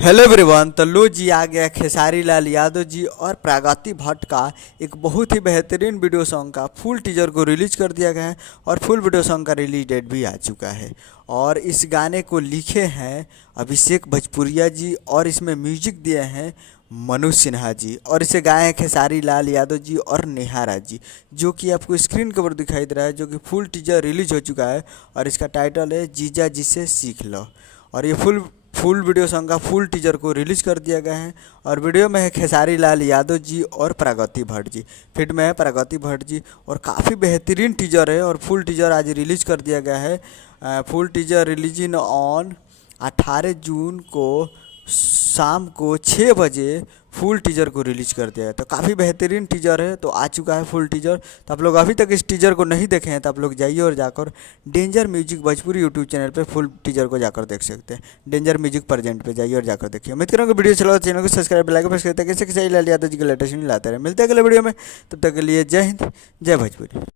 Hello everyone. तो लो जी आ गया खेसारी लाल यादव जी और प्रगति भट्ट का एक बहुत ही बेहतरीन वीडियो सॉन्ग का फुल टीजर को रिलीज कर दिया गया है और फुल वीडियो सॉन्ग का रिलीज डेट भी आ चुका है। और इस गाने को लिखे हैं अभिषेक भोजपुरिया जी और इसमें म्यूजिक दिए हैं मनोज सिन्हा जी और इसे गाए हैं खेसारी लाल यादव जी और नेहा राज जी, जो कि आपको स्क्रीन के ऊपर दिखाई दे रहा है, जो कि फुल टीजर रिलीज हो चुका है। और इसका टाइटल है जीजा जी से सीख लो। और ये फुल वीडियो सॉन्ग का फुल टीजर को रिलीज कर दिया गया है। और वीडियो में है खेसारी लाल यादव जी और प्रगति भट्ट जी, फिट में है प्रगति भट्ट जी। और काफ़ी बेहतरीन टीजर है और फुल टीजर आज रिलीज कर दिया गया है। फुल टीजर रिलीजिंग ऑन 18 जून को शाम को 6 बजे फुल टीजर को रिलीज कर दिया है। तो काफ़ी बेहतरीन टीजर है, तो आ चुका है फुल टीजर। तो आप लोग अभी तक इस टीजर को नहीं देखे हैं तो आप लोग जाइए और जाकर danger music Bhojpuri YouTube channel पे फुल टीजर को जाकर देख सकते हैं। डेंजर म्यूजिक प्रेजेंट पे जाइए और जाकर देखिए। उम्मीद करूँगा वीडियो चलो चैनल को सब्सक्राइब लाइक प्रेस करते हैं, कैसे लाल यादव जी के लेटेस्ट नहीं लाते रहे। मिलते हैं अगले वीडियो में, तब तक के लिए जय हिंद जय भोजपुरी।